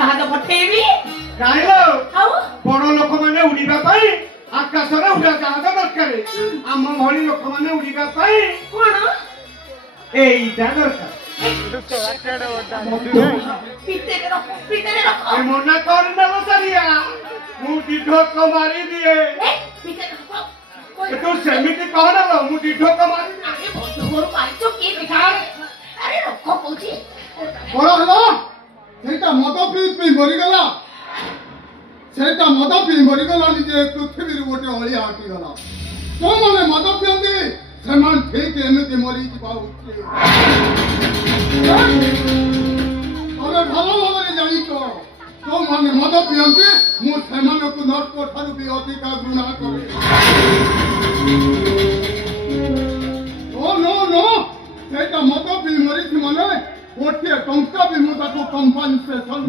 ଜାହାଜ ପଠେଇବି ଜାଣିଲ ଆଉ ବଡ ଲୋକମାନେ ଉଡିବା ପାଇଁ ଆକାଶରେ ଉଡା ଜାହାଜ ଦରକାର ଆମ ଭଳି ଲୋକମାନେ ଉଡିବା ପାଇଁ କଣ এইটা দরকার ভিতরে রখ এ মনে করেন না সারিয়া মুটি ঢোক মারি দিয়ে ভিতরে রখ তো সেমিতি কহনা লো মুটি ঢোক মারি আরে বন্ধু ঘর পাইছো কি দেখা আরে রখ কইছি বড় হলো সেইটা মদ পিই মরিগলা সেইটা মদ পিই মরিগলা নিজে পৃথিবীর গোটে অଳିଆ হটিগলা ଯୋଉମାନେ ମଦ ପିଅନ୍ତି ସେମାନେ ଠିକ ଏମିତି ମରିଯିବା ଉଚିତ ତମେ ଭଲ ଭାବରେ ଜାଣିଛ ଯୋଉମାନେ ମଦ ପିଅନ୍ତି ମୁଁ ସେମାନଙ୍କୁ ନର୍କ ଠାରୁ ବି ଅଧିକା ଘୃଣା କରେ नो ସେଇଟା ମଦ ପିଇ ମରିଛି ମାନେ ଗୋଟିଏ ଟଙ୍କା ବି ମୁଁ ତାକୁ କମ୍ପାନସେସନ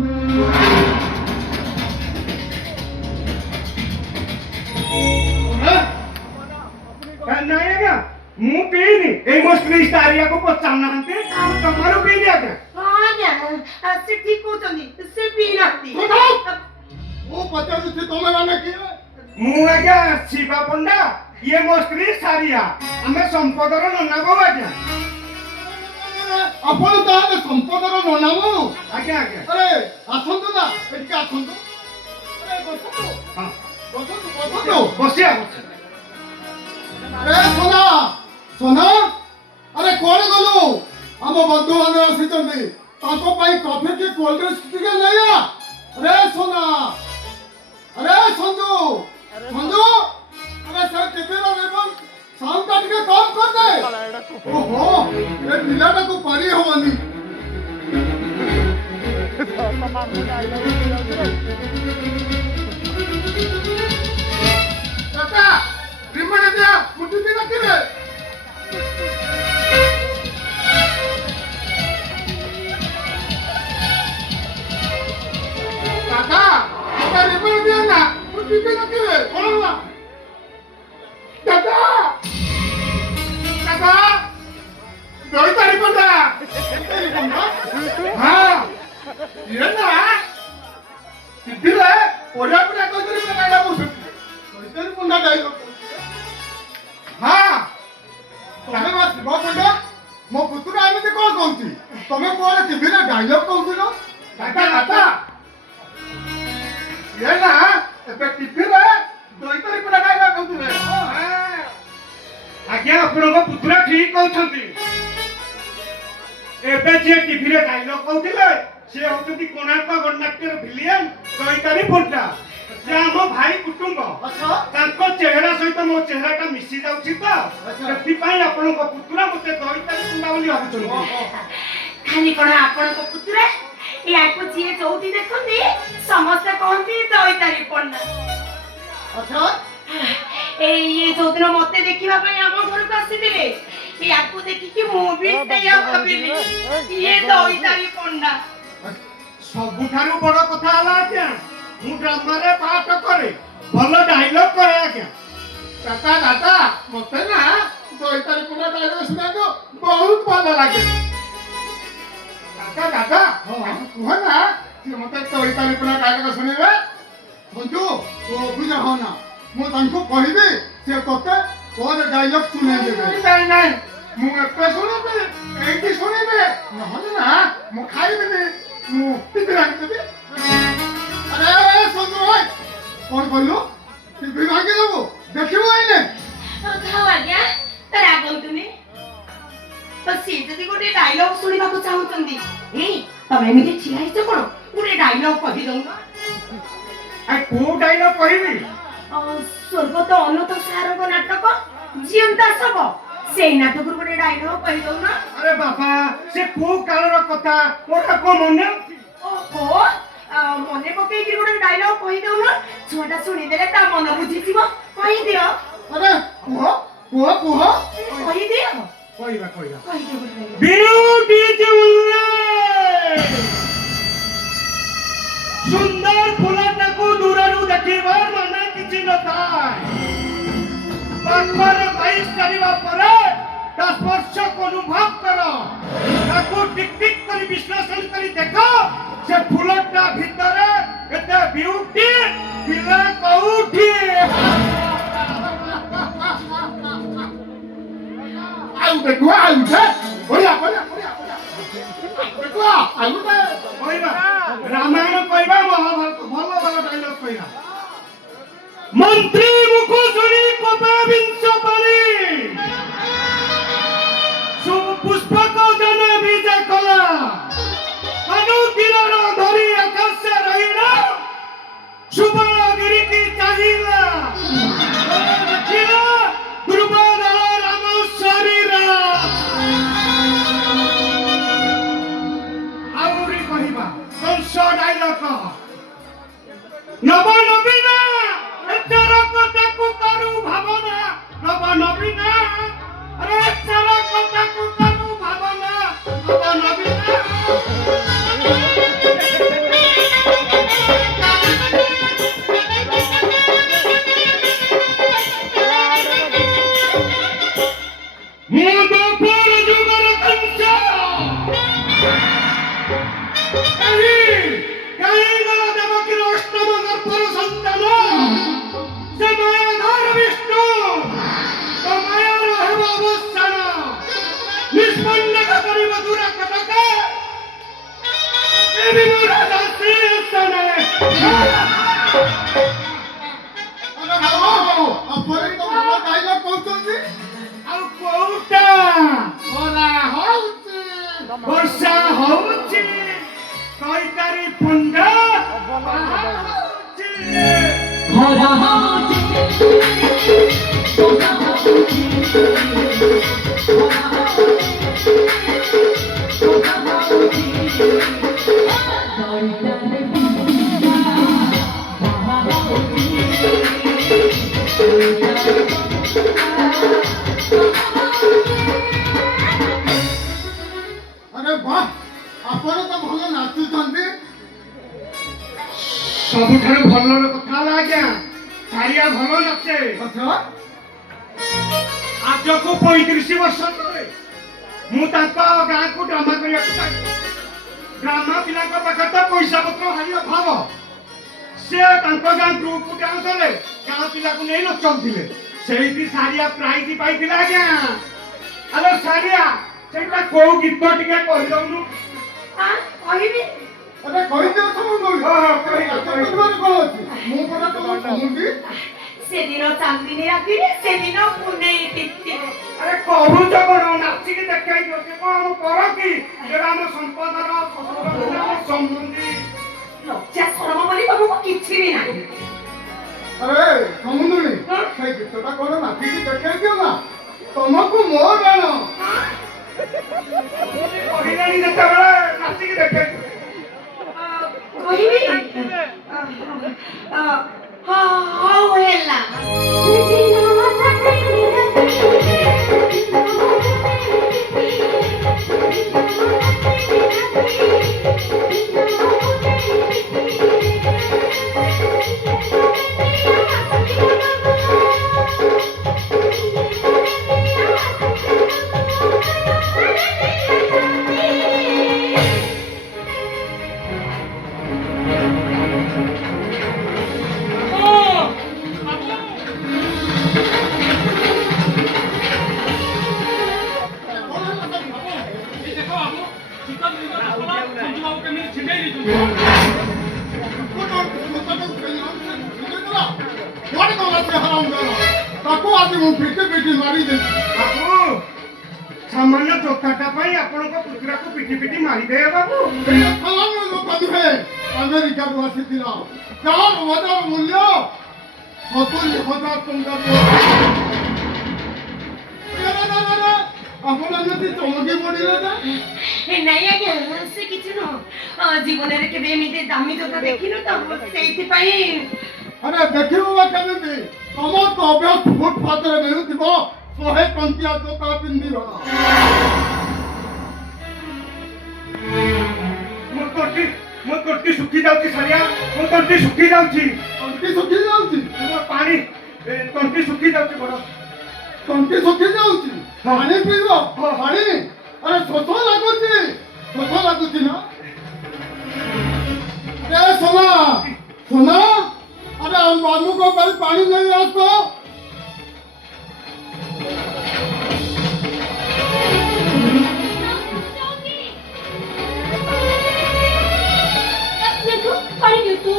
नहीं आज्ञा मु पीनी ए मो स्त्री स्टारिया को पचारनांते तमारो पीनी आज्ञा हां से ठीक होचंदी से पी नाती ମୁଁ ପଚାରୁଛି ତମେ ମାନେ କିଏ मु आज्ञा शिवा पंडा ये मो स्त्री सारिया हमें संपदर नना गो आज्ञा ଆପଣ ତାହେଲେ ସମ୍ପଦର ନନାମ आज्ञा आज्ञा ଆରେ ଆସନ୍ତୁ ନା ଏଠିକି ଆସନ୍ତୁ ଆରେ ବସନ୍ତୁ हां ବସନ୍ତୁ ବସନ୍ତୁ बसिया ଆରେ সোনা সোনা ଆରେ କୁଆଡ଼େ ଗଲୁ ଆମ ବନ୍ଧୁମାନେ ଆସିଛନ୍ତି ତାଙ୍କ ପାଇଁ କଫି କି କୋଲ୍ଡ ଡ୍ରିଙ୍କ୍ସ ଟିକେ ନେଇ ଆ ଆରେ সোনা ଆରେ ସଞ୍ଜୁ ସଞ୍ଜୁ ଆରେ ସେ ଟିଭିର ରିବନ ସାଉଣ୍ଡଟା ଟିକେ କମ୍ କରିଦେ ଓହୋ ଏ ପିଲାଟାକୁ ପାରି ହବନି କାକା ରିମୋଟ ଦିଅ ମୁଁ ଟିଭି ଦେଖିବି କାକା କାକା ରିମୋଟ ଦିଅ ନା ମୁଁ ଟିଭି ଦେଖିବି କଣ ହେଲା କାକା କାକା ଦଇ ତାରି ପଣ୍ଡା ହଁ ଇଏ ନା ଟିଭିରେ ପଢିଆ ପିଲା କହିଥିଲି ମୁଁ କାଇଲା ବସୁଛି ଦଇ ତାରି ପଣ୍ଡା ଡାଇଲଗ ହଁ ତମେ ମା ଶିବ ପଣ୍ଡା ମୋ ପୁତୁରା ଏମିତି କଣ କହୁଛି ତମେ କୁଆଡେ ଟିଭିରେ ଡାଇଲଗ କହୁଥିଲ କାକା କାକା ଇଏ ନା ଏବେ ଟିଭିରେ ଦଇ ତାରି ପଣ୍ଡା ଡାଇଲଗ କହୁଥିଲେ आज्ञा आपनक पुत्रा ठीक कहउछंती एबे जे टीवी रे डायलॉग कहउतिले से होतुती कोणार्क गणनाट्यर विलियन कवितारी पोटा जे हम भाई कुटुंब अच्छा तांको चेहरा सहित मो चेहराटा मिसी जाउछि त सेति पई आपनक पुत्रा मते कवितारी कुंडा बोली भाबुछंती खाली कोन आपन को पुत्रा याको जिए चौथी देखंदी समस्त कहंती दईतारी पन्ना अच्छा ये जो दिन मते देखिबा पई हम घर को आसीतिले याको देखि कि मु भी सेया भाबिली ये दईतारी पन्ना सबुठारु बड़ कथा हला आज्ञा मु ड्रामा रे पाठ करे भलो डायलॉग करे आज्ञा काका दादा मते ना दई तारी पण्डा डायलग सुनाको बहुत भलो लागे काका दादा कुह ना कि मते दई तारी पण्डा डायलग सुनेबे बंधु तो बुझा हो ना मु तांको कहिबे से तोते कोन डायलग सुने देबे नहीं नहीं मु एते सुनेबे एठी सुनेबे नहले ना मु खाइबे मु टिभि राखबे अरे सुन भाई कोन बोललो टिभि भागी देबो देखिबो आइने थाओ आज्ञा तरा बंतुनी तो सी जदी गोटे डायलॉग सुनिबा को चाहुचंदी ए तमे एमिति छियाई छ कोन गोटे डायलॉग कहि दउना आ को डायलॉग कहिबी स्वर्गत अनंत सारंग नाटक जीवंता सब से नाटक गोटे डायलॉग कहि दउना अरे बाबा से को कालर कथा मोरा को मने ओहो मने पके कि गोटे डायलॉग कहि दउना छोटा सुनि देले ता मन बुझि जीवो कहि दियो अरे कुह कहि दियो कहिबा कहि दियो ब्यूटीफुल सुंदर फुलटाକୁ ଦୂରରୁ ଦେଖିବାର ମାନେ କିଛି ନଥାଏ ପାଖରେ ବାଇଶ କରିବା ପରେ ତା ସ୍ପର୍ଶକୁ ଅନୁଭବ କର ତାକୁ ଟିକ ଟିକ କରି କରି ବିଶ୍ଳେଷଣ କରି ଦେଖ ସେ ଫୁଲଟା ଭିତରେ କେତେ ବିଉଟି ପିଲା କୋଉଠି ଆଉ ଦେଖୁଆ ଆଉ ଦେ ବଢିଆ ବଢିଆ ବଢିଆ ଦେଖୁଆ ଆଉ ଦେ କହିବା ରାମାୟଣ କହିବା ମହାଭାରତ ଭଲ ଭଲ ଡାଇଲଗ କହିବା ମନ୍ତ୍ରୀ ମୁଖ ଶୁଣି କପେ ବିଂଶ ପାଣି পুষ্পক জনে বিজে কলা অনু কিরণ ধরি আকাশে রহিলা সুবর্ণ গিরি কি চাহিলা দেখিলা ধ্রুবদল রাম শরীরা আউরি কহিবা কংস ডাইলগ নব নবীন এতর কথাকু করু ভাবনা নব নবীন अरे चला कोता कुतानु भावना बाबा नबीना मुदो पर जुगर कंसा कहीं गला देवकी अष्टम गर्भर संतान से मायाधर विष्णु तो मायार हेब अवस्थान निष्पन्न करिब दूर कटक ए विमुरा दासी सने अरे बाबा अपरे तो बाबा डायलॉग कहउछन्ती ଆଉ କୋଉଟା ओला होउची ବର୍ଷା ହଉଛି କଇତାରି ପୁଣ୍ଡ ବାହାରୁଛି अरे वाह अपरे तो भलो नाचुछन्ती ସବୁଠାରୁ ଭଲର କଥା ହେଲା ଆଜ୍ଞା ସାରିଆ ଭଲ ନାଚେ अच्छा ଆଜକୁ 35 ବର୍ଷ ତଳେ ମୁଁ ତାଙ୍କ ଗାଁକୁ ଡ୍ରାମା କରିବାକୁ ଯାଇଥିଲି ଡ୍ରାମା ପିଲାଙ୍କ ପାଖରେ ତ ପଇସା ପତ୍ର ଭାରି ଅଭାବ ସେ ତାଙ୍କ ଗାଁ ଗ୍ରୁପ ଡ୍ୟାନ୍ସ ହେଲେ ଗାଁ ପିଲାକୁ ନେଇ ନଚାଉଥିଲେ ସେଇଠି ସାରିଆ ପ୍ରାଇଜ ପାଇଥିଲା ଆଜ୍ଞା ଆଲୋ ସାରିଆ ସେଇଟା କୋଉ ଗୀତ ଟିକେ କହିଦଉନୁ କହିବି अरे कहि दियो समझ ହଁ, କହିଦିଅ, କହିଦିଅ। तुम्हारे कोन अछि मु परा तो मुंडी ସେଦିନ ଚାନ୍ଦିନୀ ରାତିରେ ସେଦିନ ପୁନେଇ ତିଥିରେ ଆରେ କହୁଛ କଣ ନାଚିକି ଦେଖାଇ ଦିଅ ସେ କଣ କର କି ସେଟା ଆମ ସମ୍ପଦର ଶ୍ୱଶୁର ଆମ ସମ୍ବନ୍ଧୀ ଲଜ୍ଜା ଶରମ ବୋଲି ତମକୁ କିଛି ବି ନାହିଁ अरे समुद्री से गीतटा कोन नाची की देखाई दियो ना तुमको मो गाना କହିଲେଣି ଯେତେବେଳେ ନାଚିକି ଦେଖାଇ ଦିଅ କହିବି ହଉ ହେଲା कोन कोन से हराम गाना ताको आज मु पिटे पिटे मारी दे ବାବୁ ସାମାନ୍ୟ ଚୋଥାଟା ପାଇଁ ଆପଣଙ୍କ ପୁତୁରାକୁ ପିଟି ପିଟି ମାରିଦେବେ ବାବୁ सलाम लोग है अमेरिका को आसीथिला 4000 मूल्य 70,000 टंका तो ଆପଣ ଯଦି ଚମକି ପଡ଼ିଲେ ନା ନାଇଁ ଆଜ୍ଞା ସେ କିଛି ନୁହଁ ଜୀବନରେ କେବେ ଏମିତି ଦାମୀ ଜୋତା ଦେଖିନୁ ତ ସେଇଥିପାଇଁ ଆରେ ଦେଖିବୁ ବା କେମିତି ତମ ତ ଅଭ୍ୟାସ ଫୁଟପାଥରେ ମିଳୁଥିବ 100 ଟଙ୍କିଆ ଜୋତା ପିନ୍ଧିବ ମୋ ତଣ୍ଟି ଶୁଖି ଯାଉଛି ସାରିଆ ମୋ ତଣ୍ଟି ଶୁଖି ଯାଉଛି ତଣ୍ଟି ଶୁଖି ଯାଉଛି ମୋ ପାଣି ତଣ୍ଟି ଶୁଖି ଯାଉଛି ବଡ଼ ତଣ୍ଟି ଶୁଖି ଯାଉଛି ପାଣି ପିଇବ ପାଣି ଆରେ ଶୋଷ ଲାଗୁଛି ସଫା ଲାଗୁଛି ନା? ଆରେ সোনা সোনা আরে মামুকে ভাই পানি নেই আসতো। देखो पानी दे तू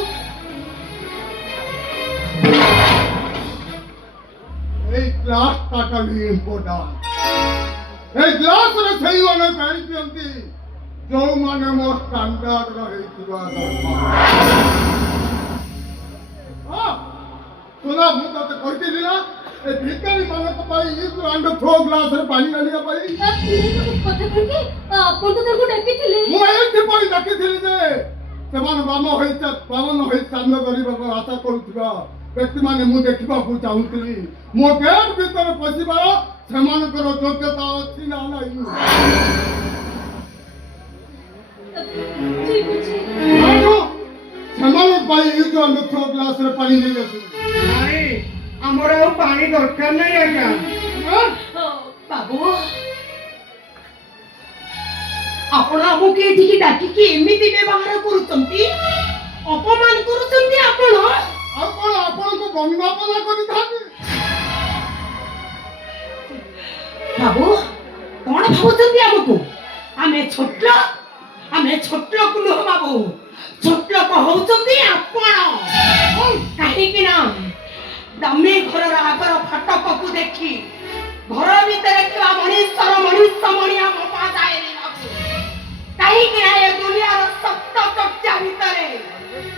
এই গ্লাসটা ইম্পর্টান্ট। এই গ্লাসরে সেইମାନେ ପାଣି ପିଅନ୍ତି ଯେଉଁମାନେ ମୋ ଷ୍ଟାଣ୍ଡାର୍ଡର ହେଇଥିବା ଶୁଣ ମୁଁ ତତେ କହିଥିଲି ନା ଏ ଭିକାରୀ ମାନଙ୍କ ପାଇଁ ୟୁଜ୍ ଆଣ୍ଡ ଥ୍ରୋ ଗ୍ଲାସରେ ପାଣି ଆଣିବା ପାଇଁ। କଥା କହିକି ଆପଣ ତ ତାଙ୍କୁ ଡାକିଥିଲେ। ମୁଁ ଏଇଥିପାଇଁ ଡାକିଥିଲି ଯେ ସେମାନେ ବାମନ ହୋଇ ଚାନ୍ଦ କରିବାକୁ ଆଶା କରୁଥିବା ବ୍ୟକ୍ତିମାନେ ମୁଁ ଦେଖିବାକୁ ଚାହୁଁଥିଲି ମୋ ଗେଟ୍ ଭିତରେ ପଶିବାର ସେମାନଙ୍କର ଯୋଗ୍ୟତା ଅଛି ନା ନାହିଁ। ଠିକ ଅଛି ସେମାନଙ୍କ ପାଇଁ ୟୁଜ୍ ଆଣ୍ଡ ଥ୍ରୋ ଗ୍ଲାସରେ ପାଣି ନେଇ ଆସିବି। ନାଇଁ ଆମର ଆଉ ପାଣି ଦରକାର ନାହିଁ ଆଜ୍ଞା। ବାବୁ ଆପଣ ଆମକୁ ଏଠିକି ଡାକିକି ଏମିତି ବ୍ୟବହାର କରୁଛନ୍ତି, ଅପମାନ କରୁଛନ୍ତି ଆପଣ। ଆଉ କଣ ଆପଣଙ୍କୁ ବନ୍ଦାପନା କରିଥାନ୍ତି? ବାବୁ କଣ ଭାବୁଛନ୍ତି ଆମକୁ? ଆମେ ଛୋଟ ଲୋକ ନୁହଁ ବାବୁ, ଛୋଟ ଲୋକ ହଉଛନ୍ତି ଆପଣ। କାହିଁକି ନା ଦାମୀ ଘରର ଆଗର ଫାଟକକୁ ଦେଖି ଘର ଭିତରେ ଥିବା ମଣିଷ ମଣିଆ ମପା ଯାଏନି ବାବୁ। କାହିଁକି ନା ଏ ଦୁନିଆର ସପ୍ତ ଚର୍ଚ୍ଚା ଭିତରେ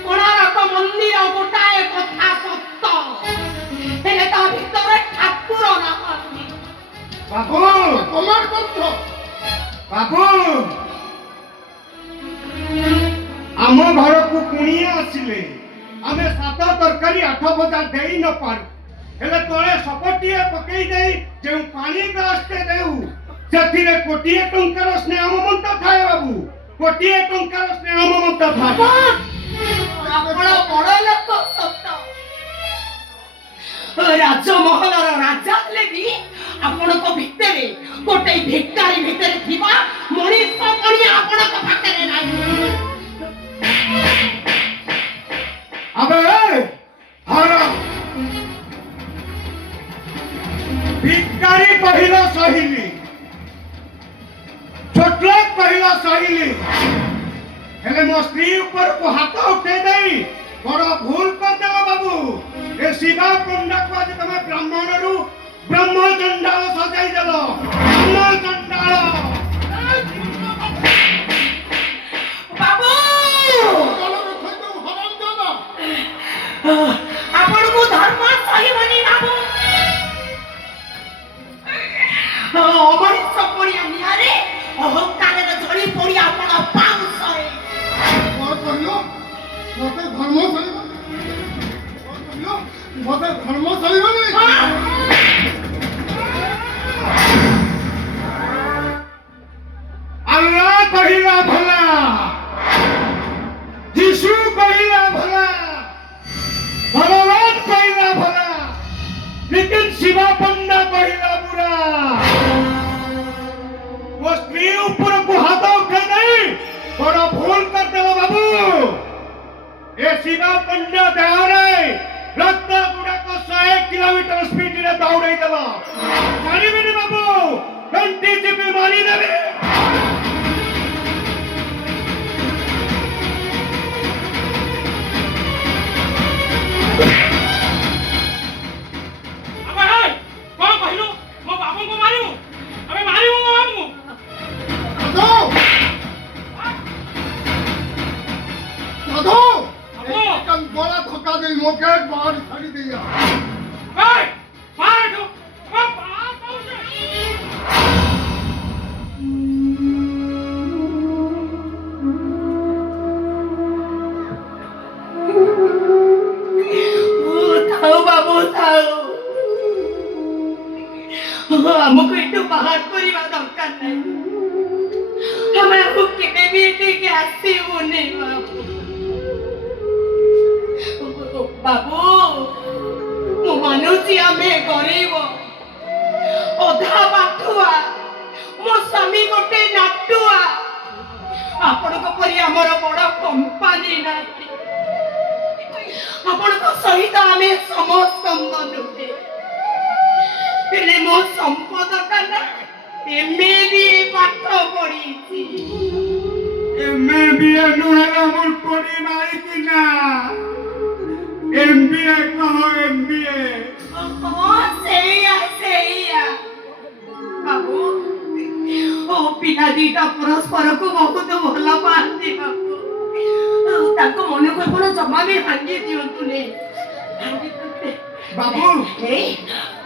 କୋଣାର୍କ ମନ୍ଦିର ଗୋଟାଏ କଥା ସତ, ହେଲେ ତା ଭିତରେ ଠାକୁର ନାହାନ୍ତି। ବାବୁ କମାଣ୍ଡ କରୁଛ? ବାବୁ ଆମ ଘରକୁ କୁଣିଆ ଆସିଲେ ଆମେ 7 ତରକାରୀ 8 ଭଜା ଦେଇ ନ ପାରୁ, ହେଲେ ତଳେ ସପଟିଏ ପକେଇ ଦେଇ ଯେଉଁ ପାଣି ଗ୍ଲାସଟେ ଦେଉ ସେଥିରେ କୋଟିଏ ଟଙ୍କାର ସ୍ନେହ ମମତା ଥାଏ ବାବୁ, କୋଟିଏ ଟଙ୍କାର ସ୍ନେହ ମମତା ଥାଏ। ଆପଣ ବଡ ଲୋକ ସତ, ରାଜମହଲର ରାଜା ହେଲେ ବି ଆପଣଙ୍କ ଭିତରେ ଗୋଟେ ଭିକାରୀ ଭିତରେ ଥିବା ମଣିଷ ପଣିଆ ଆପଣଙ୍କ ପାଖରେ ନାହିଁ। ଆବେ ହର ଭିକାରୀ କହିଲ ସହିଲି, ଛୋଟ କହିଲ ସହିଲି, ହେଲେ ମୋ ସ୍ତ୍ରୀ ଉପରକୁ ହାତ ଉଠେଇ ଦେଇ ବଡ ଭୁଲ କରିଦେବ ବାବୁ। ଏ ଶିବା ପଣ୍ଡାକୁ ଆଜି ତମେ ବ୍ରାହ୍ମଣରୁ ବ୍ରହ୍ମଚଣ୍ଡାଳ ସଜାଇ ଦେଲ। ବ୍ରହ୍ମଚଣ୍ଡାଳ ବାବୁ ହରାମଜାଦା ଆପଣଙ୍କୁ ଧର୍ମ ସହିବନି ବାବୁ। ଅମଣିଷ ପଣିଆ ନିଆଁରେ ଅହଙ୍କାରରେ ଜଳି ପଡି ଆପଣ ପାଉଁଶରେ। କଣ କହିଲ? ମତେ ଧର୍ମ ସହିବନି? କଣ କହିଲ? ମତେ ଧର୍ମ ସହିବନି? আল্লাহ কহিলা ভোলা, যিশু কহিলা ভোলা, ভগবান কহিলা ভোলা, লেকিন শিবা পন্ডা কহিলা বুড়া। ମୋ ସ୍ତ୍ରୀ ଉପରକୁ ହାତ ଉଠେଇ ଦେଇ ବଡ ଭୁଲ କରିଦେବ ବାବୁ। ଏ ଶିବା ପଣ୍ଡା ଦେହରେ ରକ୍ତ ଗୁଡାକ 100 କିଲୋମିଟର ସ୍ପିଡରେ ଦୌଡେଇ ଦେବ। ଜାଣିବିନି ବାବୁ, ଗଣ୍ଠି ଚିପି ମାରିଦେବେ। କଣ କହିଲୁ? ମୋ ବାବୁଙ୍କୁ ମାରିବୁ? ଆମେ ମାରିବୁ ମୋ ବାବୁଙ୍କୁ? ଗଳା ଧକ୍କା ଦେଇ ମୋ ଗେଟ୍ ବାହାରେ ଛାଡି ଦେଇଆ। ମାର ଏଠୁ। ବାହା କହୁଛି। ଥାଉ ବାବୁ ଥାଉ, ଆମକୁ ଏଠୁ ବାହାର କରିବା ଦରକାର ନାହିଁ। ଆମେ ଆଉ କେବେ ବି ଏଠିକି ଆସିବୁନି ବାବୁ। ବାବୁ ମୁଁ ମାନୁଛି ଆମେ ଗରିବ, ଅଧା ପାଠୁଆ, ମୋ ସ୍ୱାମୀ ଗୋଟେ ନାଟୁଆ, ଆପଣଙ୍କ ପରି ଆମର ବଡ଼ କମ୍ପାନୀ ନାହିଁ। ଆପଣଙ୍କ ସହିତ ଆମେ ସମସ୍ତଙ୍କ ନୁହେଁ। ହେଲେ ମୋ ସମ୍ପଦଟା ନା ଏମିତି ପାଠ ପଢିଛି। ଏମେ ବିଏ ନୁହେଁ ମୁଁ ପଢି ନାହିଁ କି ନା ଏମବିଏ କହ ଏମବିଏ ହଁ ସେଇଆ ସେଇଆ ବାବୁ। ଓ ପିଲା ଦିଟା ପରସ୍ପରକୁ ବହୁତ ଭଲ ପାଆନ୍ତି ବାବୁ। ତାଙ୍କ ମନକୁ ଆପଣ ଜମା ବି ଭାଙ୍ଗି ଦିଅନ୍ତୁନି। ବାବୁ ଏଇ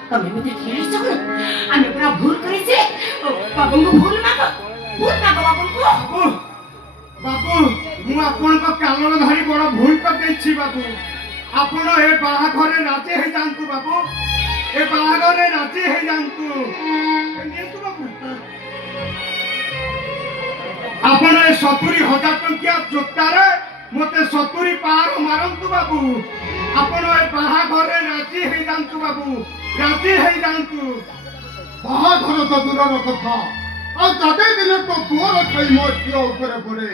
ତମେ ଏମିତି ଠିଆ ହେଇଛ କଣ? ଆମେ ପୁରା ଭୁଲ କରିଛେ। ବାବୁଙ୍କୁ ଭୁଲ ମାଗ ବାବୁଙ୍କୁ। ବାବୁ ବାବୁ ମୁଁ ଆପଣଙ୍କ କାଲର ଧରି ବଡ ଭୁଲ କରିଦେଇଛି ବାବୁ। ଆପଣ ଏ ବାହାଘରେ ରାଜି ହେଇଯାଆନ୍ତୁ ବାବୁ। ଏ ବାହାଘରେ ରାଜି ହେଇଯାଆନ୍ତୁ। ନିଅନ୍ତୁ ବାବୁ। ଆପଣ ଏ 70,000 ଟଙ୍କିଆ ଜୋତାରେ ମତେ 70 ପାର ମାରନ୍ତୁ ବାବୁ। ଆପଣ ଏ ବାହାଘରେ ରାଜି ହେଇଯାଆନ୍ତୁ ବାବୁ। ରାଜି ହେଇଯାଆନ୍ତୁ। ବାହାଘର ତ ଦୂରର କଥା, ଆଉ ଯଦି ଦିନେ ତୋ ପୁଅର ଖାଇ ମୋ ଝିଅ ଉପରେ ପଡେ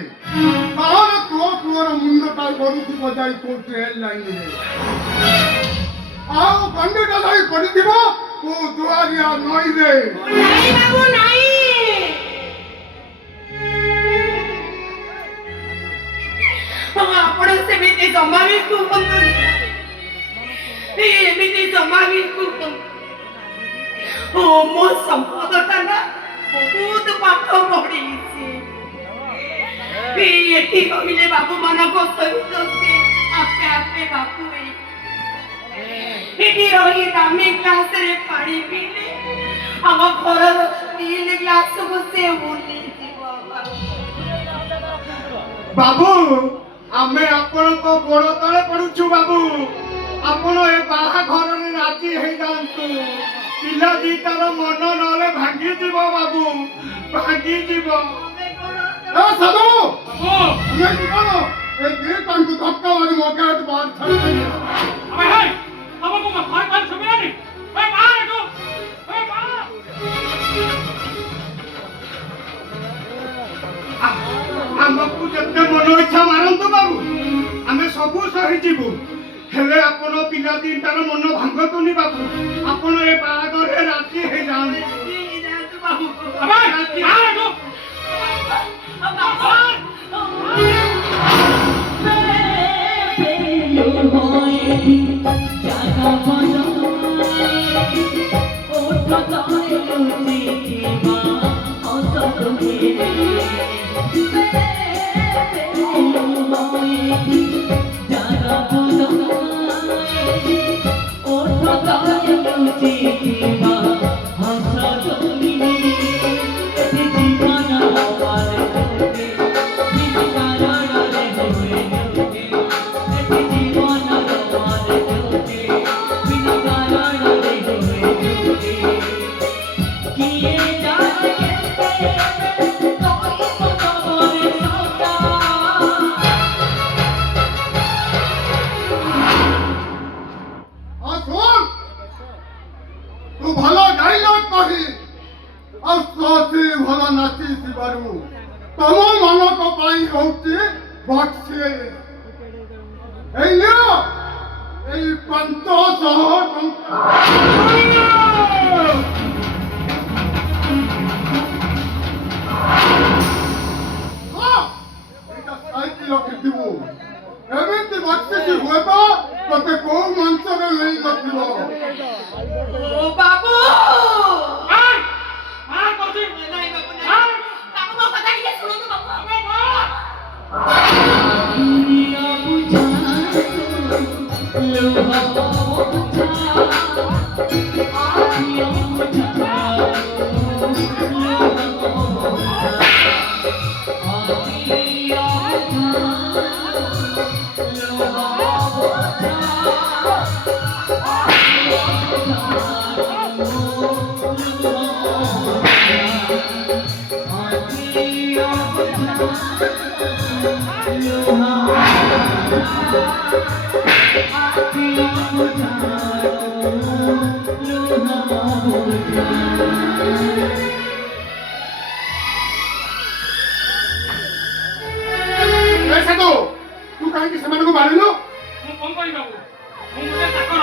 ତାହେଲେ ତୋ ପୁଅର ମୁଣ୍ଡଟା କରୁଥିବ ଯାଇ ତୋ ଟ୍ରେନ ଲାଇନରେ। ଆଉ ଗଣ୍ଡିଟା ଯାଇ ପଡିଥିବ ତୁ ଦୁଆରିଆ ନଈରେ। ନାଇଁ ବାବୁ ନାଇଁ। ଆପଣ ସେମିତି ଜମା ବି କୁହନ୍ତୁନି। ଏମିତି ଜମା ବି କୁହନ୍ତୁ। ମୋ ସମ୍ପଦଟା ନା ବହୁତ ପାଠ ପଢିଛି। ଏଠି କହିଲେ ବାବୁ ମାନଙ୍କ ସହିତ ସେ ଆପେ ଆପେ ବାବୁ ଏଠି ରହି ଦାମୀ ଗ୍ଲାସରେ ପାଣି ପିଇଲେ ଆମ ଘରର ଷ୍ଟିଲ ଗ୍ଲାସକୁ ସେ ଭୁଲିଯିବ। ବାବୁ ଆମେ ଆପଣଙ୍କ ଗୋଡ଼ ତଳେ ପଡୁଛୁ ବାବୁ। ଆପଣ ଏ ବାହାଘରରେ ରାଜି ହେଇଯାଆନ୍ତୁ। ପିଲା ଦିଟାର ମନ ନହେଲେ ଭାଙ୍ଗିଯିବ ବାବୁ, ଭାଙ୍ଗିଯିବ। ଏ ସାଧୁ ବାବୁ ଏମିତି କଣ ଏ ଦିଟାଙ୍କୁ ଧକ୍କା ମାରି ମୋ ଗେଟ୍ ବାହାର ଛାଡ଼ିଦେଲି। अबे हाय हमको भाई भाई सुमिरा नहीं ए बाहर हटो ए बाहर ଆମକୁ ଯେତେ ମନ ଇଚ୍ଛା ମାରନ୍ତୁ ବାବୁ, ଆମେ ସବୁ ସହିଯିବୁ। ହେଲେ ଆପଣ ପିଲା ଦିଟାର ମନ ଭାଙ୍ଗନ୍ତୁନି ବାବୁ। ଆପଣ ଏ ବାହାଘରରେ ରାଜି ହେଇଯାଆନ୍ତୁ। ବାବୁ अबे बाहर हटो ଆଉ ଶୁଣ, ତୁ ଭଲ ଡାଇଲଗ କହି ଆଉ ସଚି ଭଲ ନାଚିଥିବାରୁ ତମ ମାନଙ୍କ ପାଇଁ ହଉଛି ବକ୍ସି। ଏଇ ନିଅ ଏଇ 500 ଟଙ୍କା। ହଁ, ଏଇଟା ସାଇକେଲ ରଖିଥିବୁ। ଏମିତି ବକ୍ସିସି ହୁଏତ ତତେ କୋଉ ମଞ୍ଚରେ ନେଇନଥିବ। ବାବୁ बाहर बाहर कौन ନାଇଁ ବାବୁ ନାଇଁ। बाहर ବାବୁ ମୋ କଥା ଟିକେ ଶୁଣନ୍ତୁ ବାବୁ। अबे बाहर କାହିଁକି ସେମାନଙ୍କୁ ମାରିଲୁ? ମୁଁ କଣ କରିବି ବାବୁ? ମୁଁ ଗୋଟେ ଚାକର।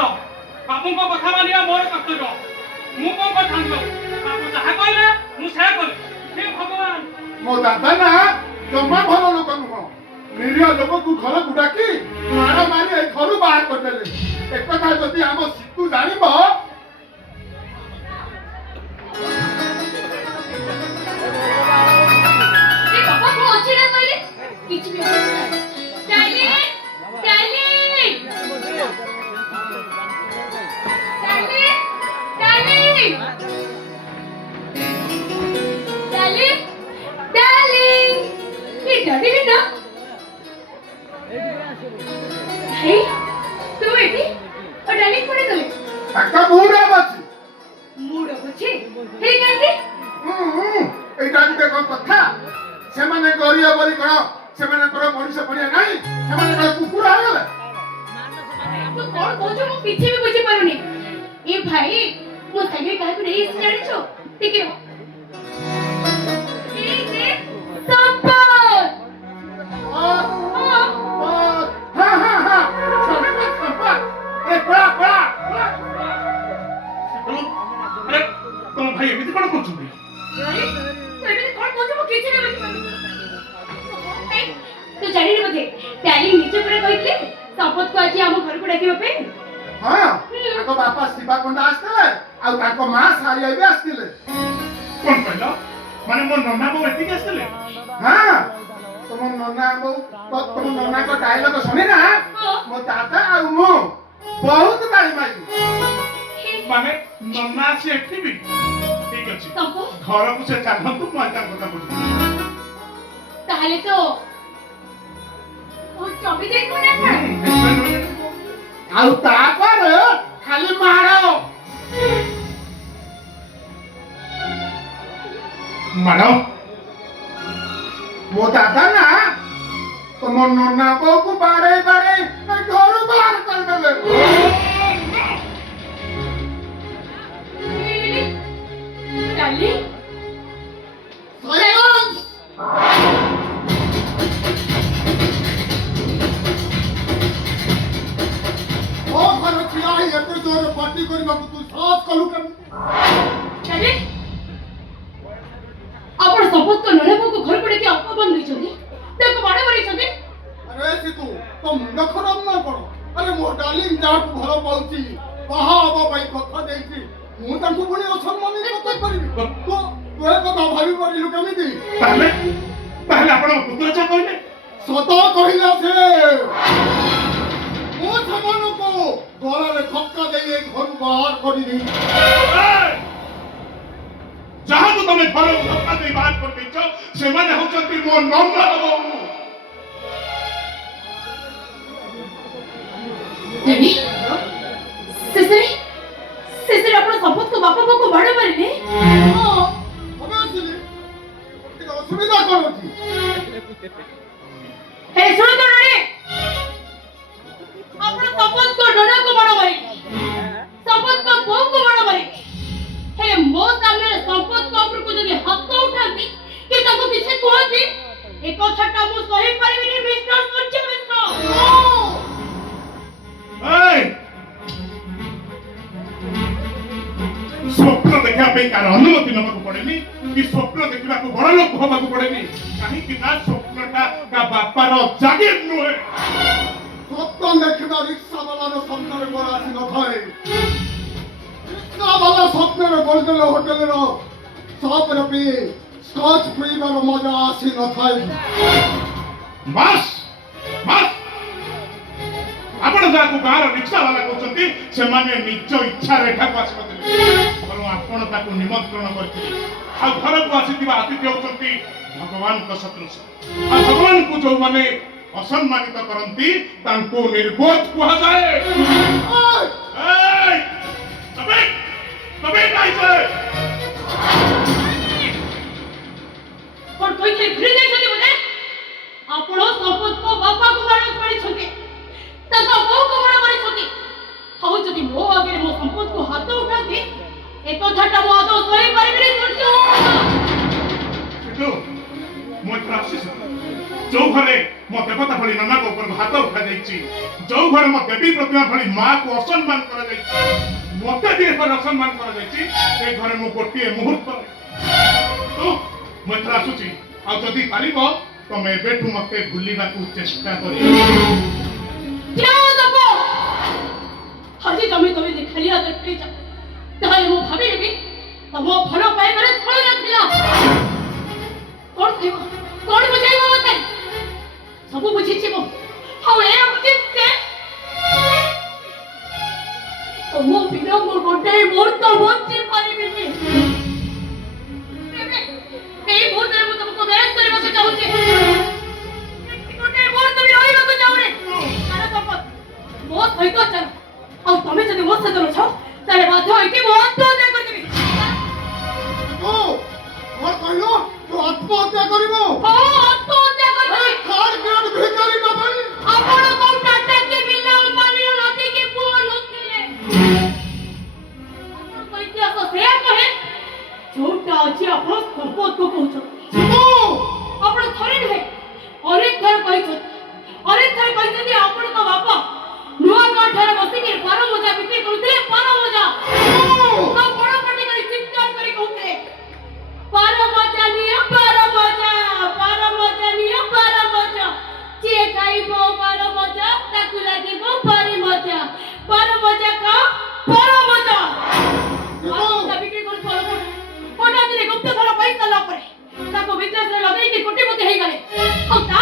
ବାବୁଙ୍କ କଥା ମାନିବା ମୋର କର୍ତ୍ତବ୍ୟ। ମୁଁ କଣ କରିଥାନ୍ତି ବାବୁ? ବାବୁ ଯାହା କହିଲେ ମୁଁ ସେୟା କଲି। ହେ ଭଗବାନ! ମୋ ଦାଦା ନା ଜମା ଭଲ ଲୋକ ନୁହଁ। ନିରୀହ ଲୋକକୁ ଘରକୁ ଡାକି ମାର ମାରି ଏଇ ଘରୁ ବାହାର କରିଦେଲେ। ଏକଥା ଯଦି ଆମ ଶିଶୁ ଜାଣିବ ଏ ବାପା କଣ ଅଛି ନା କହିଲେ କିଛି ବି ଡାଲି ଡାଲି ଡାଲି ଡାଲି ଡାଲି ये डैडी भी ना भाई तू बेटी और डैडी पड़े गए ତାଙ୍କ ମୁହଁରେ ଅଛି। मूड अच्छे हे कैसे ଏଇଟା ଗୋଟେ କଣ କଥା? ସେମାନେ ଗରିବ ବୋଲି କଣ ସେମାନଙ୍କର ମଣିଷ ପଡ଼ିଆ ନାହିଁ? ସେମାନେ କଣ କୁକୁର ହେଇଗଲେ? तू कौन कहो मु पीछे भी बुझी पारुनी ए भाई मो संगे काहे को नहीं जानि छो ठीक है ए जे संपत हां ଏ ପଳା ପଳା ଆରେ ତମ ଭାଇ ଏମିତି କଣ କରୁଛନ୍ତି? अरे तो एबे कौन कहो मु पीछे भी बुझी पारुनी तू जानि रे बथे डाली नीचे परे कहितले संपत को आज हम घर को डाकिबा पे ହଁ ତାଙ୍କ ବାପା ଶିବା ପଣ୍ଡା ଆସିଥିଲେ ଆଉ ତାଙ୍କ ମା ସାରିଆ ବି ଆସିଥିଲେ। କଣ କହିଲ? ମାନେ ମୋ ନନା ବୋଉ ଏଠିକି ଆସିଥିଲେ? ହଁ ତମ ନନାଙ୍କ ଡାଇଲଗ ଶୁଣି ନା ମୋ ଦାଦା ଆଉ ମୁଁ ବହୁତ ଗାଳି ମାରିଲୁ। ମାନେ ନନା ଆସି ଏଠି ବି? ଠିକ ଅଛି। संपत ଘରକୁ ସେ ଚାଲନ୍ତୁ ମୁଁ ଆଜି ତାଙ୍କ କଥା ବୁଝିବି। ताहले तो वो चबी देखो ना था ଆଉ ତାପରେ ଖାଲି ମାର। ମାଡ଼? ମୋ ଦାଦା ନା ତମ ନନା ବୋଉକୁ ବାଡେଇ ବାଡେଇ ଏ ଘରୁ ବାହାର କରିଦେଲେ। डाली ସାଇଲେନ୍ସ! ମୋ ଘରେ ଠିଆ ହେଇ ଏତେ ଜୋରରେ ପାଟି କରିବାକୁ ତୁ ସାହସ କଲୁ କେମିତି? डाली आपण संपत को नने को घर पड़े के अपमान नहीं छथि देखो बाड़े मारी छथि अरे सितू तो मुंड खराब ना करो। अरे मो डार्लिंग जाक घर पाउची बाहा बाबा भाई कथा देइची ମୁଁ ତାଙ୍କୁ ପୁଣି ଅସମ୍ମାନିତ କରିପାରିବି? ତୁ ଏ କଥା ଭାବି ପାରିଲୁ କେମିତି? ତାହେଲେ ଆପଣ ପୁତୁରା ଚା କହିଲେ? ସତ କହିଲା ସେ। ମୁଁ ସେମାନଙ୍କୁ ଗଳାରେ ଧକ୍କା ଦେଇ ଏ ଘରୁ ବାହାର କରିଦେଇଛି। ଯାହାକୁ ତମେ ଘରକୁ ଧକ୍କା ଦେଇ ବାହାର କରିଦେଇଛ ସେମାନେ ହଉଛନ୍ତି ମୋ ନନା ବୋଉ। डाली सिसरी आपण संपत को बापा को बाड़े मारिले ହଁ ଆମେ ଆସିଲି ଟିକେ ଅସୁବିଧା କ'ଣ ଅଛି? हे सुनो तो नने आपण संपत को नने को बाड़े मारी संपत को बहू को बाड़े मारी हे मो सामने संपत को ऊपर को जदी हाथ उठाती कि ताको किसी कहती एक कथाटा मु सही परिबिनी मिस्टर सूर्य मिश्र ସ୍ୱପ୍ନ ଦେଖିବା ପାଇଁ କାହାର ଅନୁମତି ନେବାକୁ ପଡେନି କି ସ୍ୱପ୍ନ ଦେଖିବାକୁ ବଡ ଲୋକ ହବାକୁ ପଡେନି କାହିଁକି ନା ସ୍ୱପ୍ନଟା ତା ବାପାର ଜାଗିର ନୁହେଁ। ସ୍ୱପ୍ନ ଦେଖିବା ରିକ୍ସାବାଲାର ସ୍ୱପ୍ନରେ ମୋର ଆସି ନଥାଏ। ରିକ୍ସାବାଲା ସ୍ୱପ୍ନରେ ଗୋଲଗୋଲ ହୋଟେଲର ସପରେ ପିଇ ସ୍କଚ୍ ପିଇବାର ମଜା ଆସି ନଥାଏ। ବାସ୍ ବାସ୍ ଆପଣ ଯାହାକୁ ଗାଁର ରିକ୍ସାବାଲା କହୁଛନ୍ତି ସେମାନେ ନିଜ ଇଚ୍ଛାରେ ଏଠାକୁ ଆସିନଥିଲେ ବରଂ ଆପଣ ତାକୁ ନିମନ୍ତ୍ରଣ କରିଥିଲେ ଆଉ ଘରକୁ ଆସିଥିବା ଅତିଥି ହେଉଛନ୍ତି ଭଗବାନଙ୍କ ସଦୃଶ ଆଉ ଭଗବାନଙ୍କୁ ଯୋଉମାନେ ଅସମ୍ମାନିତ କରନ୍ତି ତାଙ୍କୁ ନିର୍বোଧ କୁହାଯାଏ। ତମେ କାହିଁକି और कोई के घुरी नहीं छथि बोले आपण संपत को बापा को मारन पड़ी छथि तका बहू को मार मारी छथि हौ जदी मो आगे मो संपत को हाथ उठाती एक कथाटा मो आदो सही परिबिनी सूर्य କିନ୍ତୁ ମୁଁ ଏଥର ଆସିଛି ଯୋଉ ଘରେ मत कथा भली नना को ऊपर हाथ उठा जाइछि जो घर में देवी प्रतिमा भली मां को असम्मान करा जाइछि मते भी पर असम्मान करा जाइछि से घर मु गोटे मुहूर्त तो मथरा सुची आ जदी पारिबो तमे बेठु मते भूलिबा को चेष्टा करियो जाओ दबो हाजी तमे लिखलिया देखै जा ताले मु भाबिबी तमो भलो पाइबारे फल नथिला कोन बुझाइबो मते सब बुझिछि मो हाउ ए बुझिछे तमो बिना मोर गोटे मुहूर्त बंची पारिबिनी এই মুহূর্তে আমি তোমাকে ম্যারেজ କରିବାକୁ চাହୁଛି ଗୋଟେ ମୁହୂର୍ତ୍ତ ବି ରହିବାକୁ ଚାହୁଁନି ଆରେ ତମ ମୋ ସହିତ ଚାଲ ଆଉ ତମେ ଯଦି ମୋ ସହିତ ଅଛ ତାହେଲେ ବାଧ୍ୟ ହୋଇକି ମୁଁ ଆତ୍ମହତ୍ୟା କରିଦେବି ଓ ମୋର କହିଲ ତୁ ଆତ୍ମହତ୍ୟା କରିବୁ ହଁ ଆତ୍ମହତ୍ୟା କରିଦେବି ଥାର୍ଡ ଗ୍ରେଡ୍ ଭିକାରୀ ବାବାଇ ଆପଣ କୋଉ ଟାଟା କି ବିର୍ଲା ଅମ୍ବାନୀ ନଦୀ କି ପୁଅ ନଥିଲେ ଆପଣଙ୍କ ଇତିହାସ ସେୟା କହେ ଯୋଉଟା ଅଛି ଆପଣ ସମ୍ପଦକୁ କହୁଛନ୍ତି ଆପଣ ଥରେ ନୁହେଁ ଅନେକ ଥର କହିଛନ୍ତି ଆପଣଙ୍କ ବାପା ନୂଆ ଗାଁ ଠାରେ ବସିକି ବାର ମଜା ବିକ୍ରି କରୁଥିଲେ ବାର ମଜା ଆଉ ବଡ଼ ପାଟି କରି ଚିତ୍କାର କରି କହୁଥିଲେ ବାର ମଜା ନିଅ ବାର ମଜା ଯିଏ ଖାଇବ ବାର ମଜା ତାକୁ ଲାଗିବ ଭାରି ମଜା ବାର ମଜା ଖାଅ ବାର ମଜା ବିକ୍ରି କରୁଛ ওটা দিলে গুপ্ত ধরা পয়সা লাভ করে তাকে বিজনেসে লগাইকি কোটিপতি হয়ে গেলে ଆଉ ତା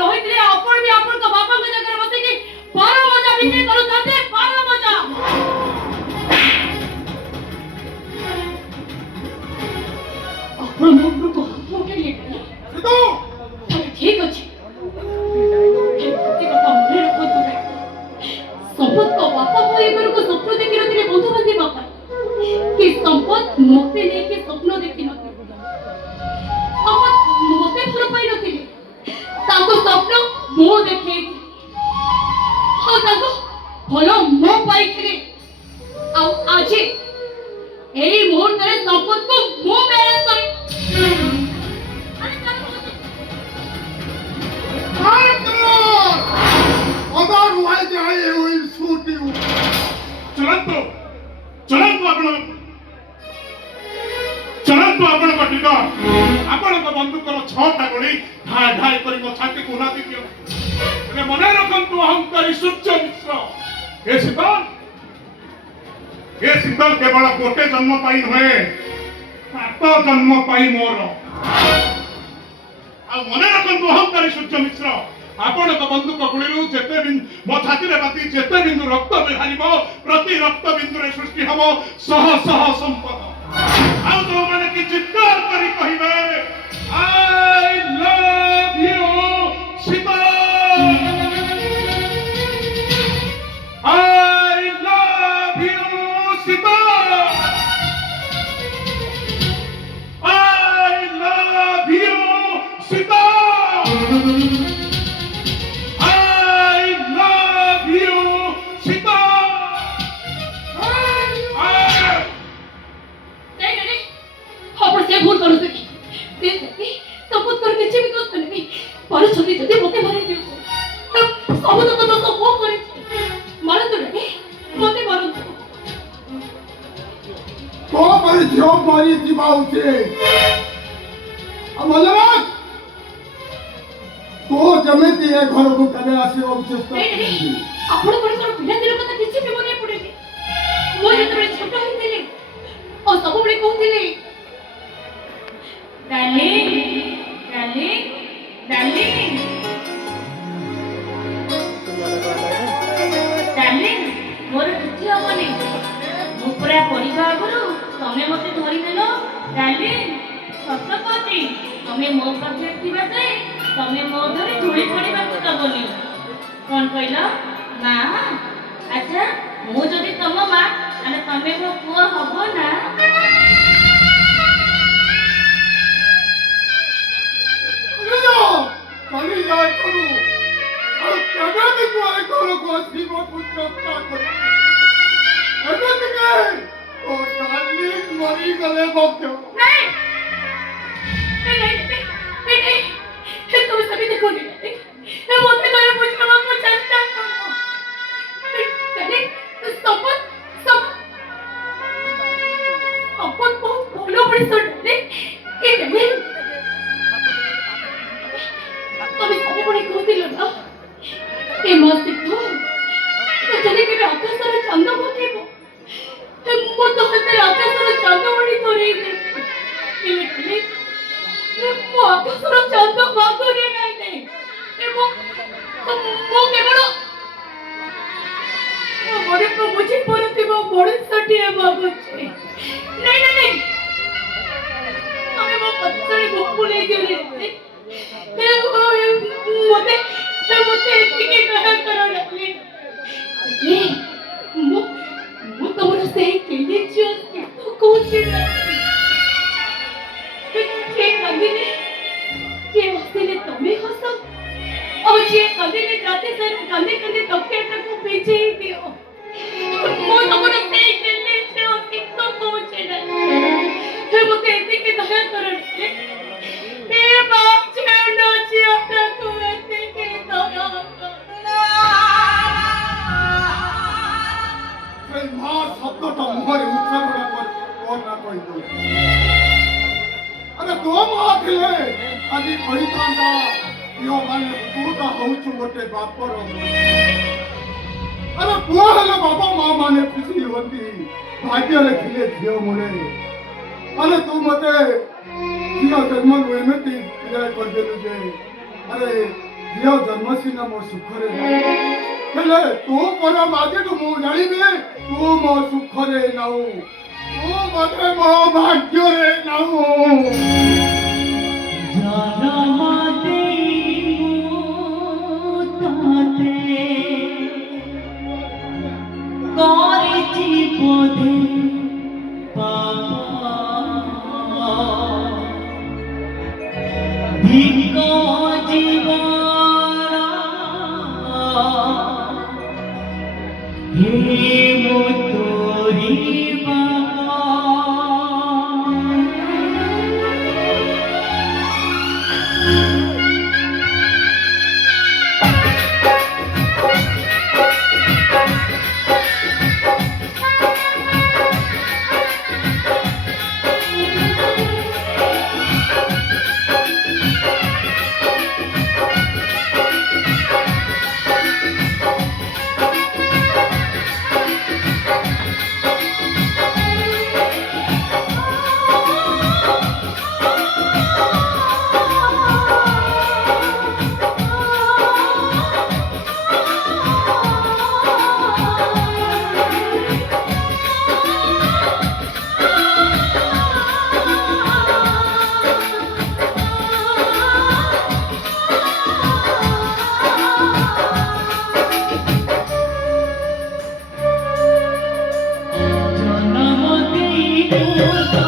ନହେଇଥିଲେ ଆପଣ ବି ଆପଣଙ୍କ ବାପାଙ୍କ ଜାଗାରେ ବସିକି ବାର ମଜା ବିକ୍ରି କରୁଥାନ୍ତେ ବାର ମଜା ଆପଣ ମୋ ଉପରକୁ ହାତ ଉଠେଇଲେ ତାହେଲେ ଠିକ ଅଛି ଏମିତି କଥା ମନେ ରଖନ୍ତୁ ସମ୍ପଦଙ୍କ ବାପା ମୋ ଏ ଘରକୁ ସ୍ୱପ୍ନ ଦେଖିନଥିଲେ ବନ୍ଧୁ ବାନ୍ଧିବା ପାଇଁ कि संपद मते लेके स्वप्न देखि नथि मते फल पाई नथि ताको स्वप्न मो देखै हो ताको फल मो पाई करे आ आज एई मुहूर्त रे संपद को मो मैनेज करे otherwise I will shoot you चलंतु आपन कटिक आपन बंदूकर 6टा गोली ढाई ढाई करी मो छाती को उन्नति दियो रे मने रखंतु अहंकारी सूर्य मिश्र ए शीतल केवल गोटे जन्म पाई नहे 7 जन्म पाई मोर आ मने रखंतु अहंकारी सूर्य मिश्र आपण बंदूक गुड़ी जेते मो छाती रे बाती जेते बिंदु रक्त बाहरिबो प्रति रक्त बिंदु रे सृष्टि हबो सह सह संपद आउ तो माने कि चित्कार करी कहिबे I love you Sita I love you Sita I love you Sita भूल करू सकी सबूत कर किछि भी कर नहीं पर छवि जदी मते मारि दियो सबूत को तो वो करे मार तो रे मते मारो तो पर जो मारी दिबा उते अमलवात तो जमेती है घर को कने आसीबो चेष्टा आपण कोन पिला दिलो कथा किछि भी मने पड़े मो जतरे छोट होइतिले और सब बळे कहतिले डार्लिंग मोर किछि हबनी मु पूरा पढिबा आगरु तमे मते धरि देलो डार्लिंग सत कहती तमे मो पाखे थिबा जाय तमे मो धरि धुଳି पडिबा को दबनी कोन कहलो मां अच्छा मु जदी तम मां अने तमे मो पुओ हबो ना कनी जाय करू और कदा भी कोई कोलो को सीबो पुत्र कर एबे के ओ डार्लिंग मरी गले बक्यो नहीं तुम ସେମିତି କରିବେ ମୋତେ ଥରେ ବୁଝିବାକୁ ଚେଷ୍ଟା କର ଶପଥ ବହୁତ ଭଲ ମଣିଷ ତମେ ସବୁବେଳେ କହୁଥିଲ ନା ଏ ମାସକୁ ଯଦି କେବେ ଆକାଶର ଚନ୍ଦ ପକେଇବ ମୁଁ ତ ହାତରେ ଆକାଶର ଚନ୍ଦମଣି ଧରେଇବି ମୁଁ ଆକାଶର ଚନ୍ଦ ମାଗୁନି ନାହିଁ ମୁଁ କେବଳ ମଣିଷ ବୁଝିପାରୁଥିବା ମଣିଷଟିଏ ମାଗୁଛି ନାଇଁ ତମେ ମୋ ପଛରେ ବୁକୁଳେଇ ଦିଅନି ମୋତେ ଏତିକି ଦୟା କର ମୁଁ ତମର ସେଇ କେହି ଝିଅ କହୁଛି ଯିଏ କାନ୍ଦିଲେ ଯିଏ ହସିଲେ ତମେ ହସ ଆଉ ଯିଏ କାନ୍ଦିଲେ ରାତି ସାରା କାନ୍ଦି କାନ୍ଦି ତକିଆଟାକୁ ଭିଜେଇ ଦିଅ ମୁଁ ତମର ସେଇ କେହି ଝିଅ କହୁଛି ମୋତେ ଏତିକି ଦୟା କର ଝିଅଟାକୁ ଏତିକି ଦୟା সেই মা শব্দটা মুখে উচ্চারণ কর না কইতো আরে তো মা ଥିଲେ আଜି কইতান্তা ইও মানে তুটা হউଛୁ ଗୋଟେ ବାପର আরে পুଅ ହେଲେ ବାପା ମା ମାନେ ଖୁସି ହୁଅନ୍ତି ଭାଗ୍ୟରେ ଥିଲେ ଝିଅ ମୁଳେ ଆରେ ତୁ ମତେ ଝିଅ ଜନ୍ମରୁ ଏମିତି ବିଦାୟ କରିଦେଲୁ ଯେ ଆରେ ଝିଅ ଜନ୍ମ ସିନା ମୋ ସୁଖରେ ହେଲେ ତୁ ପର ମାଝିଠୁ ମୁଁ ଜାଣିବି ତୁ ମୋ ସୁଖରେ ନାଉ ତୁ ମତେ ମୋ ଭାଗ୍ୟରେ ନାଉ জনম দেই